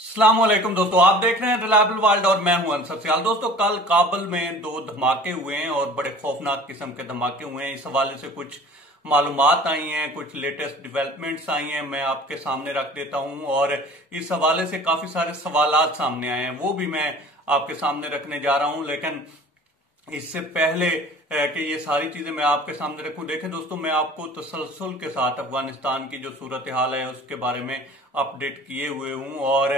अस्सलामुअलैकुम दोस्तों, आप देख रहे हैं रिलायबल वर्ल्ड और मैं हूं अंसर सियाल। दोस्तों, कल काबुल में दो धमाके हुए हैं और बड़े खौफनाक किस्म के धमाके हुए हैं। इस हवाले से कुछ मालूमात आई हैं, कुछ लेटेस्ट डेवलपमेंट्स आई हैं, मैं आपके सामने रख देता हूं। और इस हवाले से काफी सारे सवालात सामने आए हैं, वो भी मैं आपके सामने रखने जा रहा हूं। लेकिन इससे पहले कि ये सारी चीजें मैं आपके सामने रखूं, देखें दोस्तों, मैं आपको तसलसल के साथ अफगानिस्तान की जो सूरत हाल है उसके बारे में अपडेट किए हुए हूं। और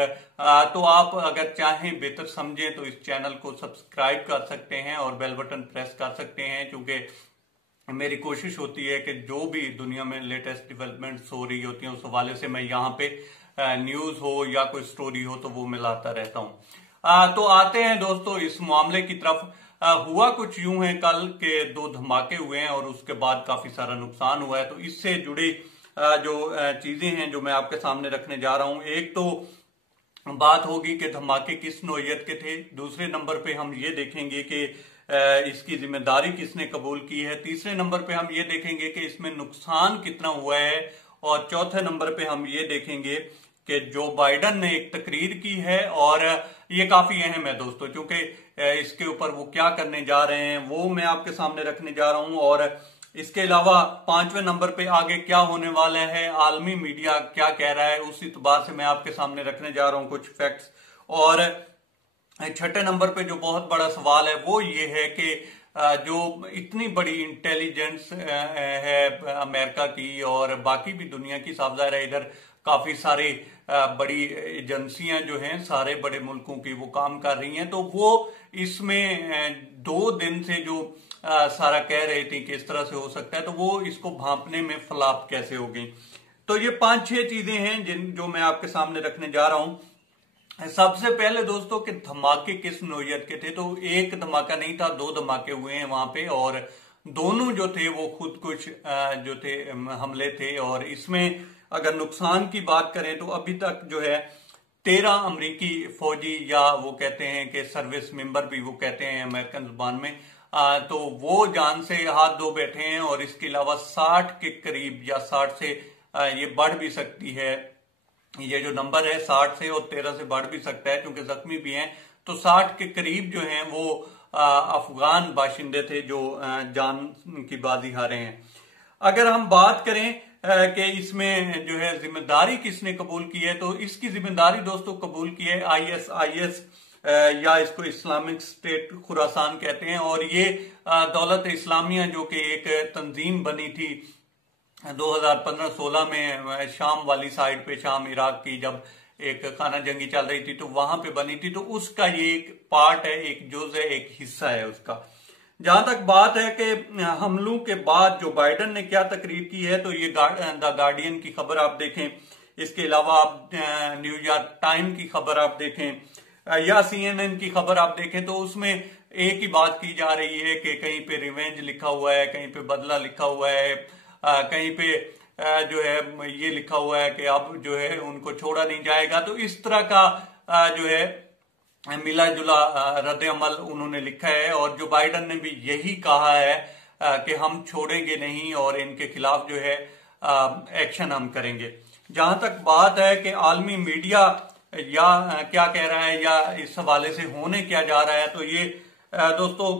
तो आप अगर चाहें, बेहतर समझें तो इस चैनल को सब्सक्राइब कर सकते हैं और बेल बटन प्रेस कर सकते हैं, क्योंकि मेरी कोशिश होती है कि जो भी दुनिया में लेटेस्ट डेवलपमेंट्स हो रही होती हैं उस हवाले से मैं यहाँ पे न्यूज हो या कोई स्टोरी हो तो वो मैं लाता रहता हूँ। तो आते हैं दोस्तों इस मामले की तरफ। हुआ कुछ यूं है, कल के दो धमाके हुए हैं और उसके बाद काफी सारा नुकसान हुआ है। तो इससे जुड़ी जो चीजें हैं जो मैं आपके सामने रखने जा रहा हूं, एक तो बात होगी कि धमाके किस नौयत के थे, दूसरे नंबर पे हम ये देखेंगे कि इसकी जिम्मेदारी किसने कबूल की है, तीसरे नंबर पे हम ये देखेंगे कि इसमें नुकसान कितना हुआ है, और चौथे नंबर पे हम ये देखेंगे कि जो बाइडन ने एक तकरीर की है और ये काफी अहम है दोस्तों, क्योंकि इसके ऊपर वो क्या करने जा रहे हैं वो मैं आपके सामने रखने जा रहा हूं। और इसके अलावा पांचवें नंबर पे आगे क्या होने वाला है, आलमी मीडिया क्या कह रहा है, उस इतबार से मैं आपके सामने रखने जा रहा हूं कुछ फैक्ट्स। और छठे नंबर पे जो बहुत बड़ा सवाल है वो ये है कि जो इतनी बड़ी इंटेलिजेंस है अमेरिका की और बाकी भी दुनिया की, साफ ज़ाहिर है इधर काफी सारी बड़ी एजेंसियां जो हैं सारे बड़े मुल्कों की वो काम कर रही हैं, तो वो इसमें 2 दिन से जो सारा कह रहे थे कि इस तरह से हो सकता है, तो वो इसको भांपने में फ्लॉप कैसे हो गई। तो ये 5-6 चीजें हैं जो मैं आपके सामने रखने जा रहा हूं। सबसे पहले दोस्तों कि धमाके किस नौयत के थे, तो एक धमाका नहीं था, 2 धमाके हुए हैं वहां पे, और दोनों जो थे वो खुद कुछ जो थे हमले थे। और इसमें अगर नुकसान की बात करें तो अभी तक जो है 13 अमरीकी फौजी, या वो कहते हैं कि सर्विस मेंबर भी वो कहते हैं अमेरिकन जुबान में, तो वो जान से हाथ धो बैठे हैं। और इसके अलावा 60 के करीब, या 60 से ये बढ़ भी सकती है, ये जो नंबर है 60 से और 13 से बढ़ भी सकता है क्योंकि जख्मी भी हैं, तो 60 के करीब जो हैं वो अफगान बाशिंदे थे जो जान की बाजी हारे हैं। अगर हम बात करें कि इसमें जो है जिम्मेदारी किसने कबूल की है, तो इसकी जिम्मेदारी दोस्तों कबूल की है ISIS, या इसको इस्लामिक स्टेट खुरासान कहते हैं। और ये दौलत इस्लामिया जो कि एक तंजीम बनी थी 2015-16 में शाम वाली साइड पे, शाम इराक की जब एक खाना जंगी चल रही थी तो वहां पे बनी थी, तो उसका ये एक पार्ट है, एक जुज है, एक हिस्सा है उसका। जहां तक बात है कि हमलों के बाद जो बाइडन ने क्या तकरीर की है, तो ये द गार्डियन की खबर आप देखें, इसके अलावा आप न्यूयॉर्क टाइम की खबर आप देखें या CNN की खबर आप देखें, तो उसमें एक ही बात की जा रही है कि कहीं पे रिवेंज लिखा हुआ है, कहीं पे बदला लिखा हुआ है, कहीं पे जो है ये लिखा हुआ है कि अब जो है उनको छोड़ा नहीं जाएगा। तो इस तरह का जो है मिला जुला रद्द अमल उन्होंने लिखा है। और जो बाइडन ने भी यही कहा है कि हम छोड़ेंगे नहीं और इनके खिलाफ जो है एक्शन हम करेंगे। जहां तक बात है कि आलमी मीडिया या क्या कह रहा है या इस हवाले से होने क्या जा रहा है, तो ये दोस्तों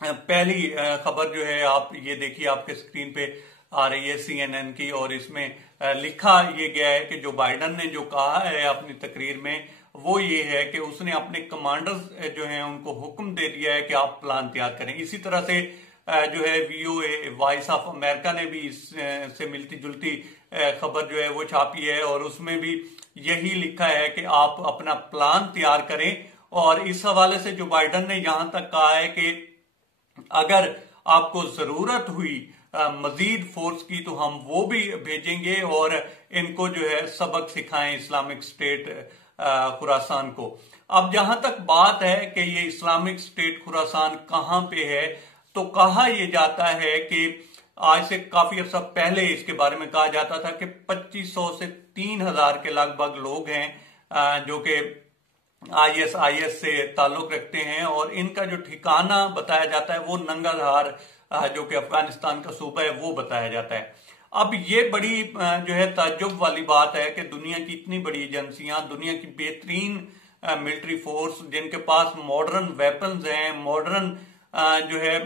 पहली खबर जो है आप ये देखिए, आपके स्क्रीन पे आ रही है CNN की, और इसमें लिखा ये गया है कि जो बाइडन ने जो कहा है अपनी तकरीर में वो ये है कि उसने अपने कमांडर्स जो हैं उनको हुक्म दे दिया है कि आप प्लान तैयार करें। इसी तरह से जो है VOA वॉइस ऑफ अमेरिका ने भी इससे मिलती जुलती खबर जो है वो छापी है, और उसमें भी यही लिखा है कि आप अपना प्लान तैयार करें। और इस हवाले से जो बाइडन ने यहां तक कहा है कि अगर आपको जरूरत हुई मजीद फोर्स की तो हम वो भी भेजेंगे और इनको जो है सबक सिखाएं इस्लामिक स्टेट खुरासान को। अब जहां तक बात है कि ये इस्लामिक स्टेट खुरासान कहां पे है, तो कहा यह जाता है कि आज से काफी अर्सा पहले इसके बारे में कहा जाता था कि 2500 से 3000 के लगभग लोग हैं जो कि ISIS से ताल्लुक रखते हैं, और इनका जो ठिकाना बताया जाता है वो नंगाधार जो कि अफगानिस्तान का सूबा है वो बताया जाता है। अब ये बड़ी जो है ताज्जुब वाली बात है कि दुनिया की इतनी बड़ी एजेंसियां, दुनिया की बेहतरीन मिलिट्री फोर्स, जिनके पास मॉडर्न वेपन्स हैं, मॉडर्न जो है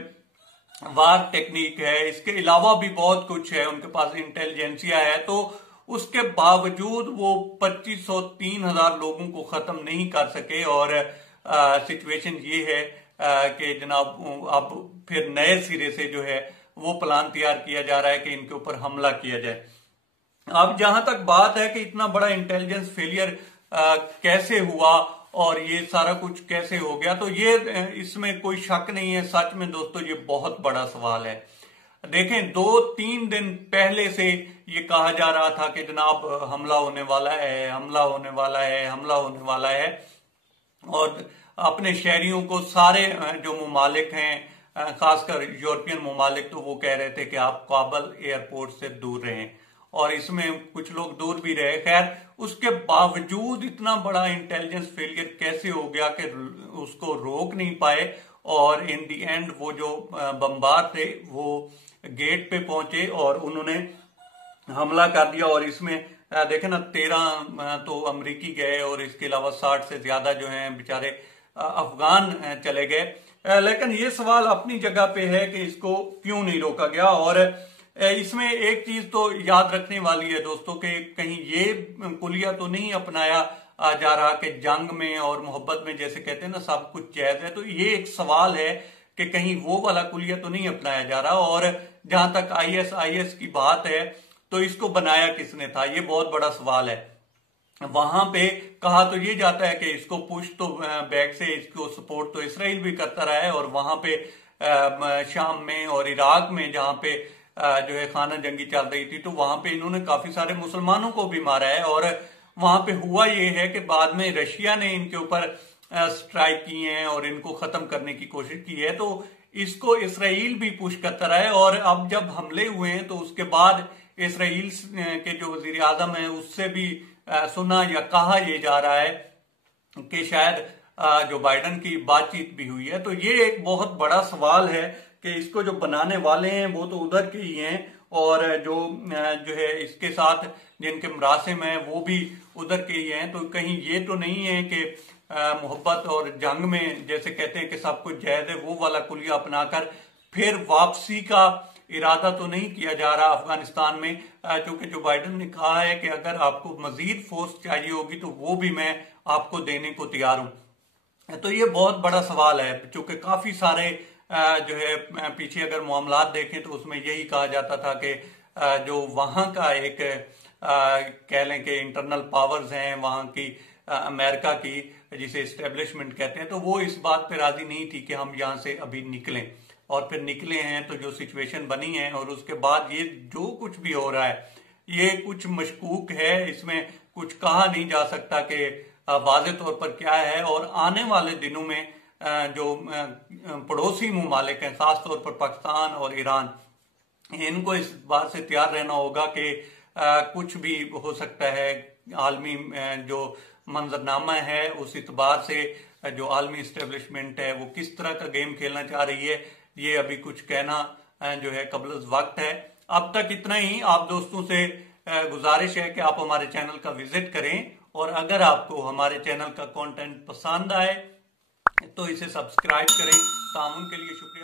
वार टेक्निक है, इसके अलावा भी बहुत कुछ है, उनके पास इंटेलिजेंसिया है, तो उसके बावजूद वो 2500-3000 लोगों को खत्म नहीं कर सके। और सिचुएशन ये है कि जनाब अब फिर नए सिरे से जो है वो प्लान तैयार किया जा रहा है कि इनके ऊपर हमला किया जाए। अब जहां तक बात है कि इतना बड़ा इंटेलिजेंस फेलियर कैसे हुआ और ये सारा कुछ कैसे हो गया, तो ये इसमें कोई शक नहीं है, सच में दोस्तों ये बहुत बड़ा सवाल है। देखें, 2-3 दिन पहले से ये कहा जा रहा था कि जनाब हमला होने वाला है, हमला होने वाला है, हमला होने वाला है, और अपने शहरियों को सारे जो ममालिक हैं, खासकर यूरोपियन ममालिक, तो वो कह रहे थे कि आप काबुल एयरपोर्ट से दूर रहें, और इसमें कुछ लोग दूर भी रहे। खैर, उसके बावजूद इतना बड़ा इंटेलिजेंस फेलियर कैसे हो गया कि उसको रोक नहीं पाए, और इन दी एंड वो जो बमबार थे वो गेट पे पहुंचे और उन्होंने हमला कर दिया। और इसमें देखे ना, 13 तो अमरीकी गए और इसके अलावा 60 से ज्यादा जो हैं बेचारे अफगान चले गए। लेकिन ये सवाल अपनी जगह पे है कि इसको क्यों नहीं रोका गया। और इसमें एक चीज तो याद रखने वाली है दोस्तों कि कहीं ये कुलिया तो नहीं अपनाया जा रहा कि जंग में और मोहब्बत में जैसे कहते हैं ना सब कुछ जायज है, तो ये एक सवाल है कि कहीं वो वाला कुलिया तो नहीं अपनाया जा रहा। और जहां तक ISIS की बात है, तो इसको बनाया किसने था, ये बहुत बड़ा सवाल है। वहां पे कहा तो ये जाता है कि इसको पुश तो बैक से, इसको सपोर्ट तो इसराइल भी करता रहा है, और वहां पे शाम में और इराक में जहां पे जो है खाना जंगी चल रही थी, तो वहां पे इन्होंने काफी सारे मुसलमानों को भी मारा है। और वहां पे हुआ ये है कि बाद में रशिया ने इनके ऊपर स्ट्राइक किए हैं और इनको खत्म करने की कोशिश की है, तो इसको इसराइल भी पुश करता रहा है। और अब जब हमले हुए हैं तो उसके बाद इसराइल के जो वजीर आजम है उससे भी सुना या कहा यह जा रहा है कि शायद जो बाइडन की बातचीत भी हुई है। तो ये एक बहुत बड़ा सवाल है कि इसको जो बनाने वाले हैं वो तो उधर के ही हैं, और जो है इसके साथ जिनके मरासिम हैं वो भी उधर के ही हैं। तो कहीं ये तो नहीं है कि मोहब्बत और जंग में जैसे कहते हैं कि सब कुछ जायज है, वो वाला कुलिया अपनाकर फिर वापसी का इरादा तो नहीं किया जा रहा अफगानिस्तान में, क्योंकि जो बाइडन ने कहा है कि अगर आपको मजीद फोर्स चाहिए होगी तो वो भी मैं आपको देने को तैयार हूं। तो ये बहुत बड़ा सवाल है, क्योंकि काफी सारे जो है पीछे अगर मामलात देखें तो उसमें यही कहा जाता था कि जो वहां का एक कह लें कि इंटरनल पावर्स हैं वहां की, अमेरिका की, जिसे एस्टेब्लिशमेंट कहते हैं, तो वो इस बात पे राजी नहीं थी कि हम यहां से अभी निकलें। और फिर निकले हैं तो जो सिचुएशन बनी है, और उसके बाद ये जो कुछ भी हो रहा है ये कुछ मशकूक है, इसमें कुछ कहा नहीं जा सकता कि वाज़ेह तौर पर क्या है। और आने वाले दिनों में जो पड़ोसी ममालिक हैं, खासतौर पर पाकिस्तान और ईरान, इनको इस बात से तैयार रहना होगा कि कुछ भी हो सकता है। आलमी जो मंजरनामा है उस इतबार से जो आलमी इस्टेब्लिशमेंट है वो किस तरह का गेम खेलना चाह रही है, ये अभी कुछ कहना जो है कबल वक्त है। अब तक इतना ही। आप दोस्तों से गुजारिश है कि आप हमारे चैनल का विजिट करें, और अगर आपको हमारे चैनल का कंटेंट पसंद आए तो इसे सब्सक्राइब करें। तामुन के लिए शुक्रिया।